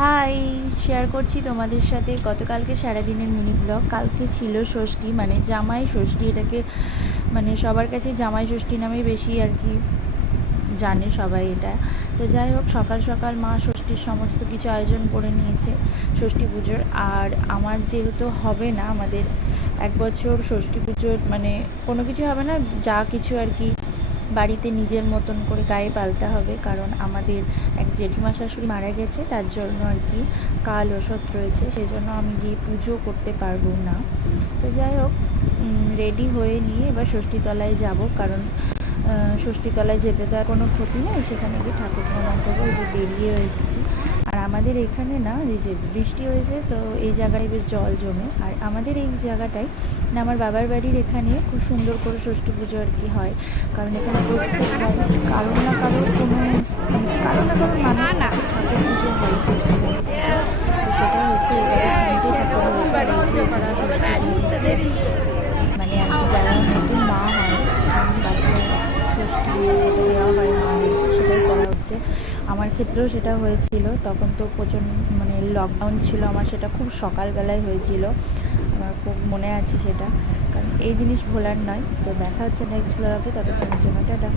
High, share করছি তোমাদের সাথে গতকালকে সারাদিনের মিনি ব্লগ। কালকে ছিল ষষ্ঠী, মানে জামাই ষষ্ঠী। এটাকে মানে সবার কাছে জামাই ষষ্ঠী নামেই বেশি আর কি জানে সবাই এটা। তো যাই হোক, সকাল সকাল মা ষষ্ঠীর সমস্ত কিছু আয়োজন করে নিয়েছে ষষ্ঠী পুজোর। আর আমার যেহেতু হবে না, আমাদের এক বছর ষষ্ঠী পুজোর মানে কোনো কিছু হবে না, যা কিছু আর কি বাড়িতে নিজের মতন করে গায়ে পালতে হবে, কারণ আমাদের এক জেঠিমা শাশুড়ি মারা গেছে, তার জন্য আর কি কাল ওষুধ রয়েছে, সেই জন্য আমি গিয়ে পুজো করতে পারবো না। তো যাই হোক, রেডি হয়ে নিয়ে এবার ষষ্ঠীতলায় যাব, কারণ ষষ্ঠীতলায় যেতে তো আর কোনো ক্ষতি নেই, সেখানে গিয়ে ঠাকুর প্রণাম করবো। এই যে বেরিয়ে এসেছি। আর আমাদের এখানে না, এই যে বৃষ্টি হয়েছে তো এই জায়গায় বেশ জল জমে। আর আমাদের এই জায়গাটায় না, আমার বাবার বাড়ির এখানে খুব সুন্দর করে ষষ্ঠী পুজো আর কি হয়, কারণ এখানে প্রত্যেকবার কারোর না কারোর কোনো কারোর না কারোর মানে ঠাকুর পুজো হয়, ষষ্ঠী পুজো। তো সেটা হচ্ছে এই জায়গায় তিনটে ঠাকুর হয়েছে, আর এই যে এখানে ষষ্ঠী দিয়ে দিচ্ছে, মানে আর কি যারা নতুন মা হয়, বাচ্চার ষষ্ঠী যেটা দেওয়া হয় মা হয়েছে, সেটাই করা হচ্ছে। আমার ক্ষেত্রেও সেটা হয়েছিল, তখন তো প্রচণ্ড মানে লকডাউন ছিল, আমার সেটা খুব সকালবেলায় হয়েছিল, আমার খুব মনে আছে সেটা, কারণ এই জিনিস ভোলার নয়। তো দেখা হচ্ছে নেক্সট ব্লগে, ততক্ষণের জন্য টাটা।